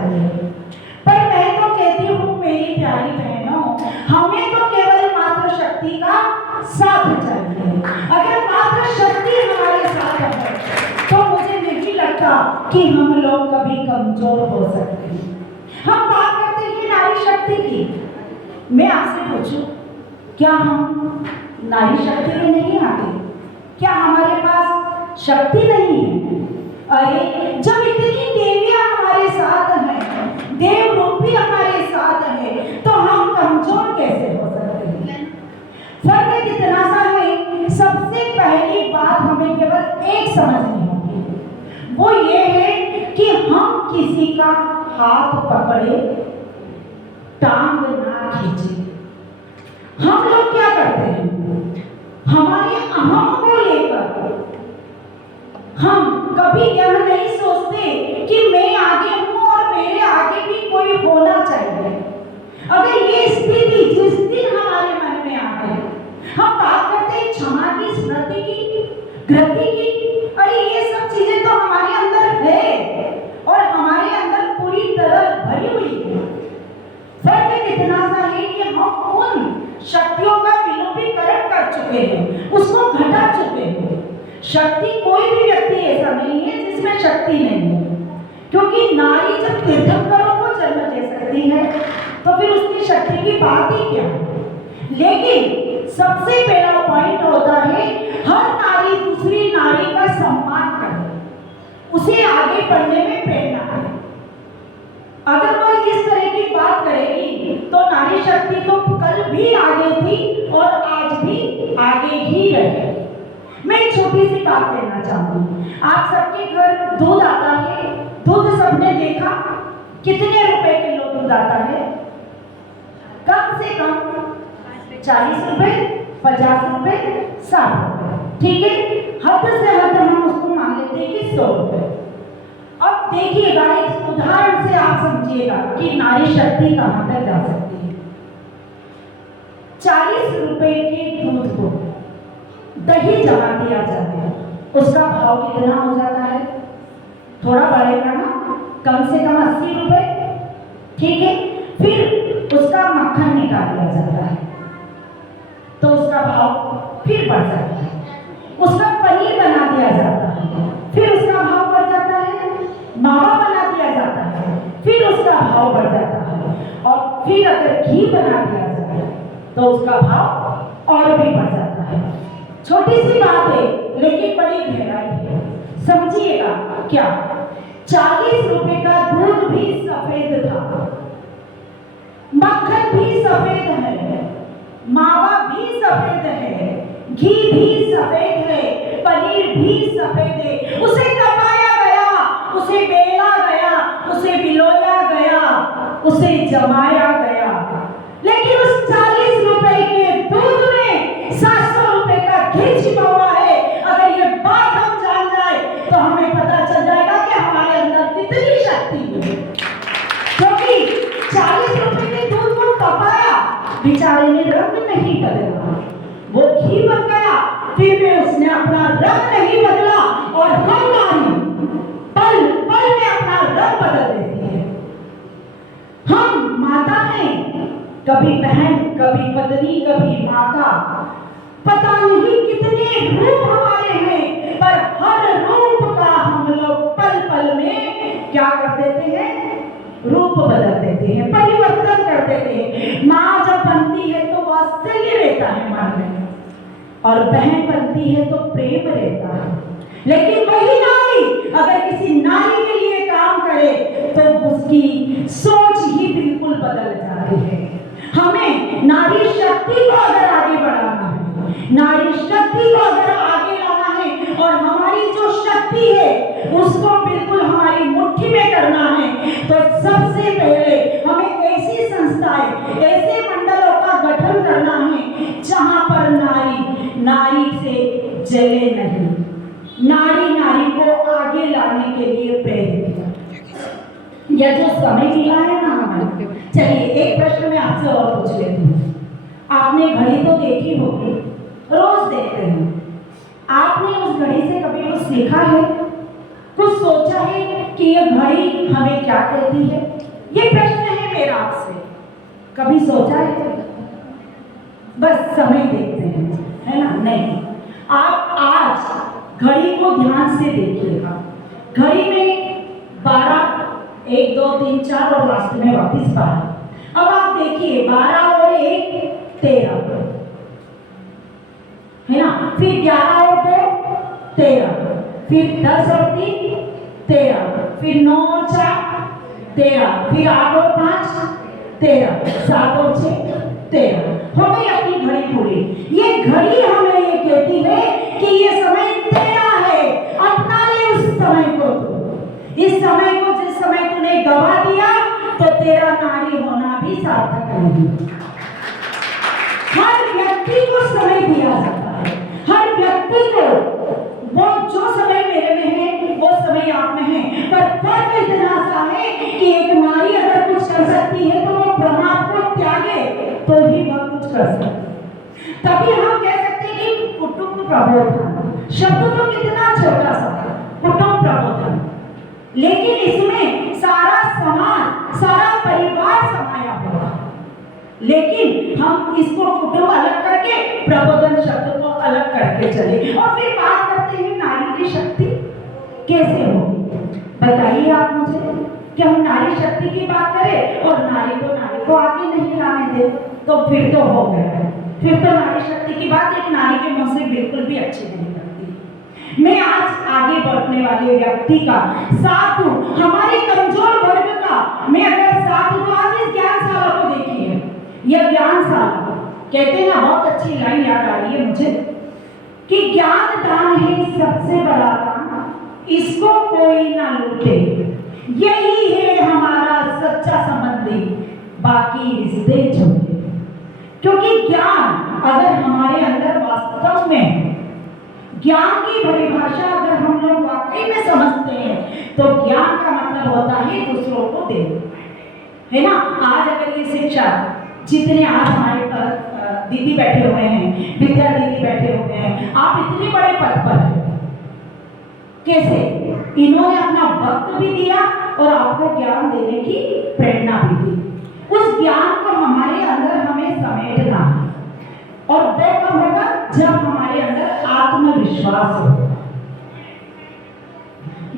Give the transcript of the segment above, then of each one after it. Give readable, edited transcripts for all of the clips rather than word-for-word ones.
चाहिए। पर मैं तो कहती हूँ मेरी प्यारी बहनों, हमें तो केवल मात्र शक्ति का साथ चाहिए। अगर मात्र शक्ति हमारे साथ है तो मुझे नहीं लगता कि हम लोग कभी कमजोर हो सकते हैं। हम बात करते हैं नारी शक्ति की। मैं आपसे पूछूं, क्या हम नारी शक्ति में नहीं आते? क्या हमारे पास शक्ति नहीं है? अरे जब इतनी देवियां हमारे साथ हैं, देव रूपी हमारे साथ है, तो हम कमजोर कैसे हो सकते हैं? फर्क कितना सा है। सबसे पहली बात हमें केवल एक समझनी होगी, वो ये है कि हम किसी का हाथ पकड़े, टांग ना खींचे। हम लोग क्या करते हैं, हमारे अहम को लेकर हम कभी यह नहीं सोचते कि मैं आगे हूं और मेरे आगे भी कोई होना चाहिए। अगर ये स्थिति जिस दिन हमारे मन में आ गई, हम बात करते हैं क्षमा की, स्मृति की, गति की, अरे ये सब चीजें तो हमारे अंदर है और हमारे अंदर पूरी तरह भरी हुई है। फर्क कितना सा है कि हम उन शक्तियों का विलोपीकरण कर चुके हैं, उसको घटा चुके हैं। शक्ति, कोई भी व्यक्ति ऐसा नहीं है जिसमें शक्ति नहीं है, क्योंकि नारी जब तीर्थंकरों को जन्म दे सकती है तो फिर उसकी शक्ति की बात ही क्या है। लेकिन सबसे पहला पॉइंट होता है, हर नारी दूसरी नारी का सम्मान करे, उसे आगे बढ़ने में प्रेरणा है। अगर वह इस तरह की बात करेगी तो नारी शक्ति तो कल भी आगे थी और आज भी आगे ही रहे। मैं एक छोटी सी बात कहना चाहूंगी। आप सबके घर दूध आता है, दूध सबने देखा, कितने रुपए किलो दूध आता है? कम से कम 40 रुपए, 50 रुपए, 60 रुपए, ठीक है। हद से हद हम उसको मान लेते हैं कि 100 रुपए। अब देखिएगा, इस उदाहरण से आप समझिएगा कि नारी शक्ति कहां तक जा सकती है। 40 रुपए के दूध को दही जमा दिया जाता है, उसका भाव कितना हो जाता है? थोड़ा बढ़ेगा ना, कम से कम 80 रुपए, ठीक है। फिर उसका मक्खन निकाल लिया जाता है तो उसका भाव फिर बढ़ जाता है। उसका पनीर बना दिया जाता है, फिर उसका भाव बढ़ जाता है। मावा बना दिया जाता है, फिर उसका भाव बढ़ जाता है। और फिर अगर घी बना दिया जाए तो उसका भाव और भी बढ़ जाता है। छोटी सी बात है लेकिन बड़ी गहराई है, समझिएगा। क्या 40 रुपए का दूध भी सफेद था, मक्खन भी सफेद है, मावा भी सफेद है, घी भी सफेद है, पनीर भी सफेद है। उसे तपाया गया, उसे बेला गया, उसे बिलोया गया, उसे जमाया गया, लेकिन उस 40 रुपए के दूध में 700 रुपए का घी छिपा हुआ है। अगर ये बात हम जान जाए तो हमें पता चल जाएगा कि हमारे अंदर कितनी शक्ति है। क्योंकि 40 रुपए के दूध को तपाया, बेचारे ने रंग नहीं बदला, वो घी बन गया, फिर भी उसने अपना रंग नहीं बदला। और हम नारी पल पल में अपना रंग बदल देती है। हम माता हैं, कभी बहन, कभी पत्नी, कभी माता, पता नहीं कितने रूप हमारे हैं, पर हर रूप का हम लोग पल पल में क्या कर देते हैं? रूप बदल देते हैं, परिवर्तन कर देते हैं। माँ जब बनती है तो वात्सल्य रहता है मन में, और बहन बनती है तो प्रेम रहता है। लेकिन वही नारी अगर किसी नारी के लिए काम करे तो उसकी सोच ही बिल्कुल बदल जाती है। हमें नारी शक्ति को अगर आगे बढ़ाना है, नारी शक्ति को अगर आगे लाना है और हमारी जो शक्ति है उसको बिल्कुल हमारी मुट्ठी में करना है, तो सबसे पहले हमें ऐसी संस्थाएं, ऐसे मंडलों का गठन करना है जहां पर नारी नारी से जले नहीं, नारी नारी को आगे लाने के लिए प्रेरित है। यह जो समय मिला है ना हमें, चलिए एक प्रश्न मैं आपसे और पूछ लेती हूँ। आपने घड़ी तो देखी होगी, रोज देखते हैं, आपने उस घड़ी से कभी कुछ सीखा है? कुछ सोचा है कि ये घड़ी हमें क्या कहती है? ये प्रश्न है मेरा आपसे, कभी सोचा है? बस समय देखते हैं, है ना? नहीं, आप आज घड़ी को ध्यान से देखिएगा। घड़ी में 12, 1, 2, 3, 4 और लास्ट में वापस 12। अब आप देखिए 12 और 1 13, है ना? फिर 11 और 2 13, फिर 10 और 3 13, फिर 9 और 4 13, फिर 8 और 5 13, 7 और 6 13। हो गई अपनी घड़ी पूरी। ये घड़ी हमें ये कहती है कि ये समय तेरा है, अपना ले उस समय को। तू इस समय को, जिस समय तूने गवा दिया, तो तेरा नारी होना भी सार्थक नहीं। हर व्यक्ति को समय दिया जाता है, हर व्यक्ति को। वो जो समय मेरे में है वो समय आप में है, पर फर्क इतना सा है कि एक नारी अगर कुछ कर सकती है तो वो ब्रह्मा को त्यागे तो ही वह कुछ कर सकती। तभी हम कह सकते हैं कि कुटुंब प्रबोधन शब्द तो कितना छोटा सा, कुटुंब प्रबोधन, लेकिन इसमें सारा समाज, सारा परिवार समाया हुआ। लेकिन हम इसको कुटुंब अलग करके प्रबोधन शब्द को अलग करके चले और फिर बात करते हैं नारी की शक्ति कैसे होगी। बताइए आप मुझे कि हम नारी शक्ति की बात करें और नारी को आगे नहीं लाने दे, तो फिर तो हो गया। फिर तो नारी शक्ति की बात एक नारी के मुंह से बिल्कुल भी अच्छी नहीं लगती। मैं आज आगे बढ़ने वाले व्यक्ति का साथ हूं, हमारे कमजोर वर्ग का मैं अगर साथ हूं तो आज इस ज्ञानशाला को देखिए। यह ज्ञानशाला कहते हैं ना, बहुत अच्छी लाइन याद आ रही है मुझे कि ज्ञान दान है सबसे बड़ा दान, इसको कोई ना लूटे, यही है हमारा सच्चा संबंधी, बाकी रिश्ते झूठे। क्योंकि ज्ञान अगर हमारे अंदर वास्तव में, ज्ञान की परिभाषा अगर हम लोग वाकई में समझते हैं तो ज्ञान का मतलब होता है दूसरों को देना, है ना? आज अगर ये शिक्षा, जितने आज हमारे दीदी बैठे हुए हैं, विद्या दीदी बैठे हुए हैं, आप इतने बड़े पद पर हैं, कैसे? इन्होंने अपना वक्त भी दिया और आपको ज्ञान देने की प्रेरणा भी दी। उस ज्ञान को हमारे अंदर हमें समेटना है और वो कब होगा? जब हमारे अंदर आत्मविश्वास होगा।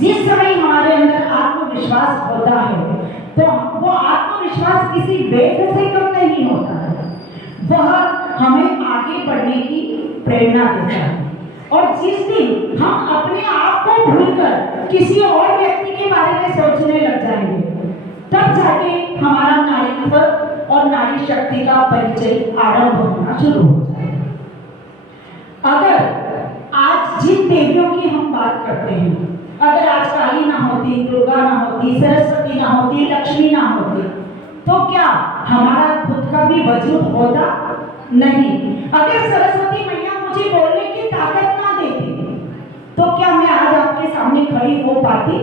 जिस समय हमारे अंदर आत्मविश्वास होता है तो वो आत्मविश्वास किसी वेद से कम नहीं होता है, वह हमें आगे बढ़ने की प्रेरणा देता है। और जिस दिन हम अपने आप को भूलकर किसी और व्यक्ति के बारे में सोचने लग जाएंगे, तब जाके हमारा नारीत्व और नारी शक्ति का परिचय आरंभ होना शुरू हो जाएगा। अगर आज जिन देवियों की हम बात करते हैं, अगर आज काली ना होती, दुर्गा ना होती, सरस्वती ना होती, लक्ष्मी ना होती, तो क्या हमारा खुद का भी वजूद होता? नहीं। अगर सरस्वती मैया मुझे बोलने की ताकत ना देती तो क्या मैं आज आपके सामने खड़ी हो पाती?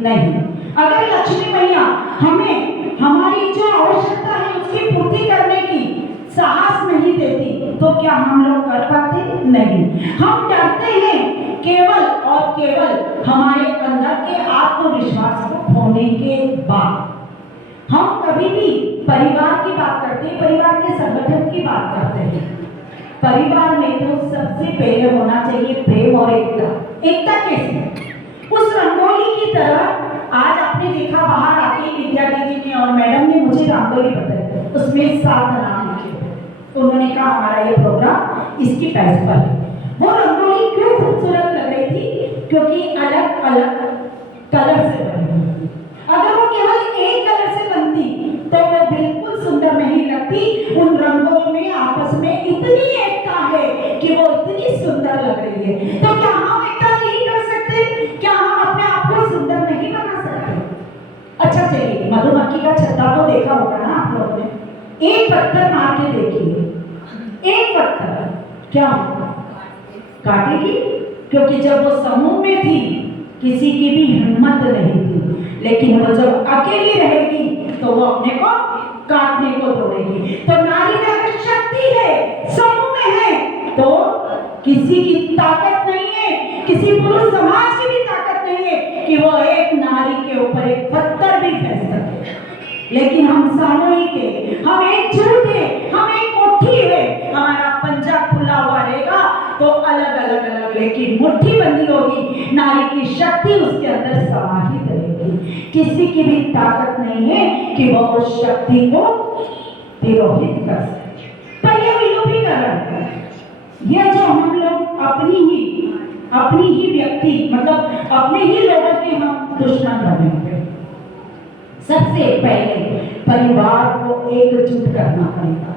नहीं। अगर लक्ष्मी मैया हमें हमारी जो आवश्यकता है उसकी पूर्ति करने की साहस नहीं देती तो क्या हम लोग कर पाते? नहीं। हम डरते हैं केवल और केवल हमारे अंदर के आत्मविश्वास को खोने के बाद। हम कभी भी परिवार की बात करते हैं, परिवार के संगठन की बात करते हैं। परिवार में तो सबसे पहले होना चाहिए प्रेम और एकता। एकता कैसे? उस रंगोली की तरह आज आपने देखा बाहर आके विद्या दीदी ने और मैडम ने मुझे रंगोली बताई, उसमें 7 नाम लिखे। उन्होंने कहा हमारा ये प्रोग्राम इसकी पैस पर है। वो रंगोली क्यों खूबसूरत लग रही थी? क्योंकि अलग अलग कलर से बनी। अगर वो केवल एक कलर से बनती तो वो बिल्कुल सुंदर नहीं लगती। उन रंगों में आपस में इतनी एकता है कि वो इतनी सुंदर लग रही है। तो क्या हम एकता नहीं कर सकते? क्या हम अपने आप को सुंदर नहीं बना सकते? अच्छा चलिए, मधुमक्खी का छत्ता तो देखा होगा ना आप लोगों ने। एक पत्थर मार के देखिए, एक पत्थर क्या काटेगी? क्योंकि जब वो समूह में थी किसी की भी हिम्मत नहीं थी, लेकिन वो जब अकेली रहेगी तो वो अपने को काटने को दौड़ेगी। तो नारी में अगर शक्ति है, समूह में है, तो किसी की ताकत नहीं है, किसी पुरुष समाज की भी ताकत नहीं है लेकिन हम सामूहिक है, हम एकजुट है, हम एक मुट्ठी है। हमारा पंजा खुला हुआ रहेगा तो अलग अलग अलग, लेकिन मुट्ठी बंदी होगी, नारी की शक्ति उसके अंदर समाहित रहेगी। किसी की भी ताकत नहीं है कि वह उस शक्ति को तिरोहित कर सके। पर ये विलुप्तीकरण है, ये जो हम लोग अपनी ही व्यक्ति मतलब अपने ही लोगों के हम दुश्मन बनेंगे। सबसे पहले परिवार को एकजुट करना पड़ेगा।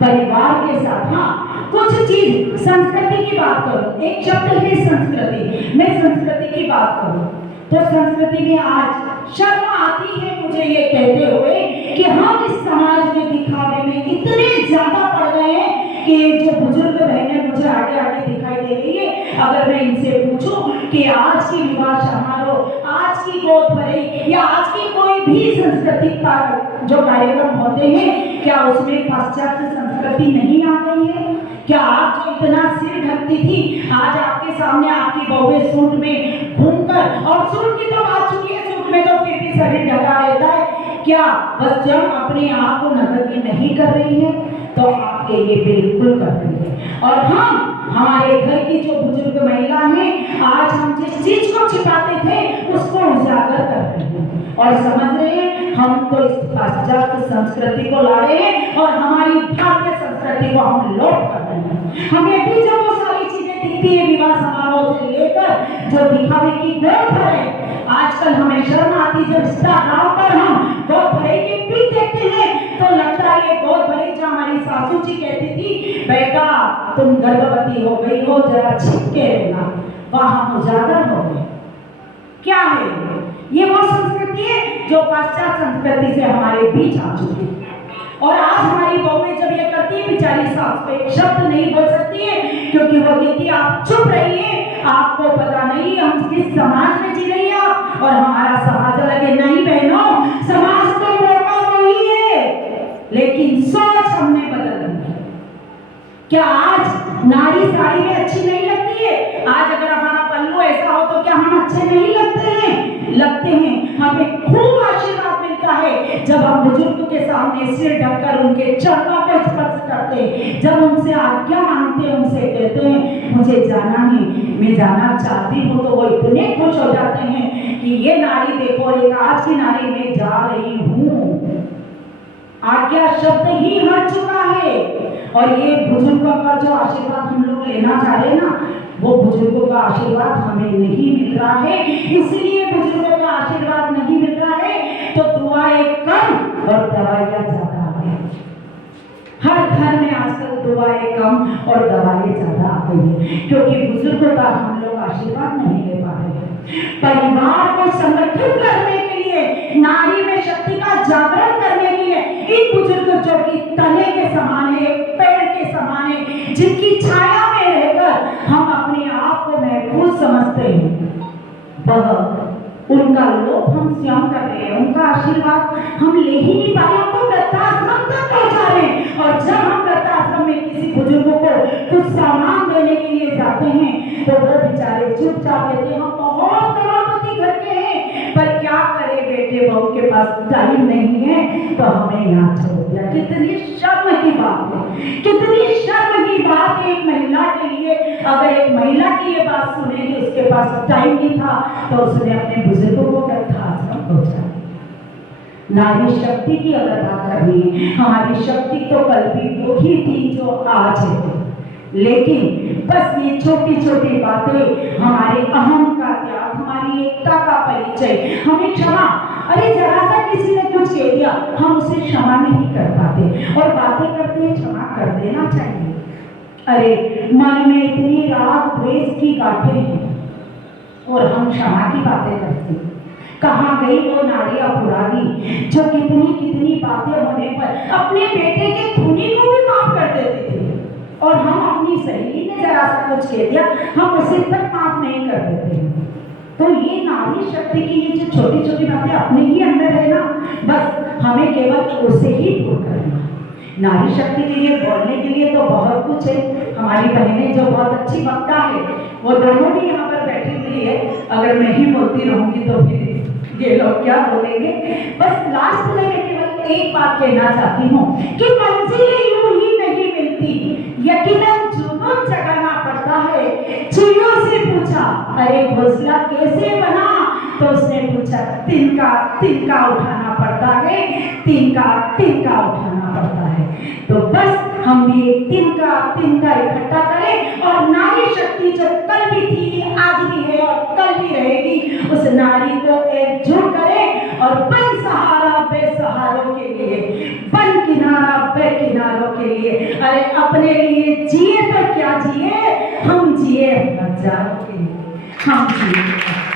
परिवार के साथ हाँ कुछ चीज संस्कृति की बात करूं, एक शब्द है संस्कृति, मैं संस्कृति की बात करूं तो संस्कृति में आज शर्म आती है मुझे ये कहते हुए कि हम इस समाज में दिखावे में इतने ज्यादा पड़ गए हैं कि जो बुजुर्ग बहनें मुझे आगे आगे दिखाई दे रही है, अगर मैं इनसे पूछूं कि आज की विवाह समारोह, आज की गोद भराई या आज की कोई भी सांस्कृतिक जो कार्यक्रम होते हैं, क्या उसमें पाश्चात्य संस्कृति नहीं आ गई है? क्या आप जो इतना सिर ढकती थी, आज आपके सामने आपकी बहुएं सूट में घूमकर, और सूट की तो बात चुकी है, सूट में तो फिर भी शरीर ढका रहता है, क्या वह जब अपने आप को नजर नहीं कर रही है? तो आपके लिए बिल्कुल कर रही है। और हम हमारे घर की जो बुजुर्ग महिला हैं, आज हम जिस चीज को छिपाते थे उसको उजागर कर रहे हैं और समझ रहे हैं हम तो इस पाश्चात्य संस्कृति को ला रहे हैं और हमारी भारतीय संस्कृति को हम लौट कर रहे हैं। हमें भी जब वो सारी चीजें दिखती है विवाह समारोह से लेकर जो दिखावे की गोद भराई, आजकल हमें शर्म आती जब इंस्टाग्राम पर हम गोद भराई के पिक देखते हैं तो लगता है ये गोद भराई जो हमारी सासू जी कहती थी, बेटा तुम गर्भवती हो गई हो, जरा छिप के रहना, वहां उजागर हो गए। क्या है ये? वो संस्कृति है जो पाश्चात्य संस्कृति से हमारे बीच आ चुकी है। और आज हमारी बहुएं जब ये करती है, बेचारी सास पे एक शब्द नहीं बोल सकती है क्योंकि वो कहती है आप चुप रहिए, आपको पता नहीं हम किस समाज में जी रही है और हमारा समाज अलग है। नहीं बहनों, समाज तो मौका वही है, लेकिन सोच हमने बदल दी है। क्या आज नारी साड़ी में अच्छी नहीं लगती है? आज अगर हमारा पल्लू ऐसा हो तो क्या हम अच्छे नहीं लगते हैं? लगते हैं। हमें खूब आशीर्वाद मिलता है जब हम बुजुर्ग के सामने सिर ढककर उनके चरणों को स्पर्श करते हैं, जब उनसे आज्ञा मांगते हैं, उनसे कहते हैं मुझे जाना है, मैं जाना चाहती हूँ, तो वो इतने खुश हो जाते हैं कि ये नारी देखो, एक आज की नारी मैं जा रही हूँ। आज्ञा शब्द ही हट चुका है और ये बुजुर्गों का जो आशीर्वाद हम लोग लेना चाह रहे हैं ना, वो बुजुर्गों का आशीर्वाद हमें नहीं मिल रहा है। इसलिए बुजुर्गों का आशीर्वाद नहीं मिल रहा है तो दुआएं कम और दवाइयां ज्यादा आ गई। हर घर में आजकल दुआएं कम और दवाएं ज्यादा आ गई है क्योंकि बुजुर्गों का हम लोग आशीर्वाद नहीं ले पा रहे हैं। परिवार को समर्थित करने के लिए, नारी में शक्ति का जागरण करने के लिए इन बुजुर्ग जो कि तने के समान है, पेड़ के समान है, जिनकी छाया में रहकर हम अपने आप को महफूज समझते हैं, वह उनका लोभ हम स्वयं कर रहे हैं, उनका आशीर्वाद हम ले ही नहीं पा रहे, हमको वृद्धाश्रम तक पहुंचा रहे हैं। और जब हम वृद्धाश्रम में किसी बुजुर्गों को कुछ सामान देने के लिए जाते हैं तो वो बेचारे चुपचाप कहते हैं हम बहुत करोड़पति घर के हैं, पर क्या करे बेटे बहू के पास टाइम नहीं है तो हमें यहाँ छोड़ दिया। कितनी शर्म की बात है, कितनी शर्म की बात है एक महिला के लिए। अगर एक महिला की ये बात सुनेगी उसके पास टाइम नहीं था तो उसने अपने बुजुर्गों को वृद्धाश्रम पहुंचा। नारी शक्ति की अगर बात करनी है, हमारी शक्ति तो कल भी वही थी जो आज है, लेकिन बस ये छोटी छोटी बातें हमारे अहम का त्याग, हमारी एकता का परिचय, हमें क्षमा, अरे जरा सा किसी ने कुछ कह दिया हम उसे क्षमा नहीं कर पाते और बातें करते हैं क्षमा कर देना चाहिए। अरे मन में इतनी राग द्वेष की गांठें हैं और हम क्षमा की बातें करते हैं। कहाँ गई वो नारियां पुरानी जो कितनी कितनी बातें होने पर अपने बेटे के खूनी को भी माफ कर देते थे और हम अपनी सहेली ने जरा सा कुछ कह दिया हम उसे तक माफ नहीं कर देते हैं। तो ये नारी शक्ति की ये जो छोटी छोटी बातें अपने ही अंदर है ना, बस हमें केवल उसे ही दूर करना। नारी शक्ति के लिए बोलने के लिए तो बहुत कुछ है। हमारी बहनें जो बहुत अच्छी वक्ता है वो दोनों भी यहाँ पर बैठी हुई है, अगर मैं ही बोलती रहूंगी तो फिर ये लोग क्या बोलेंगे। बस लास्ट में मैं केवल एक बात कहना चाहती हूँ कि मंजिलें यूं ही नहीं मिलती, यकीनन जुनून जगाना पड़ता है। चिड़ियों से पूछा, अरे घोंसला कैसे बना? तो उसने पूछा, तिनका तिनका उठाना पड़ता है, तिनका तिनका उठाना पड़ता है। तो बस हम भी एक तिनका तिनका इकट्ठा करें और नारी शक्ति जो कल भी थी, आज भी है और कल भी रहेगी, उस नारी को एकजुट करें और बन सहारा बेसहारों के लिए, बन किनारा बेकिनारों के लिए। अरे अपने लिए जिए तो क्या जिए, हम जिए हजारों के लिए, हम जिए।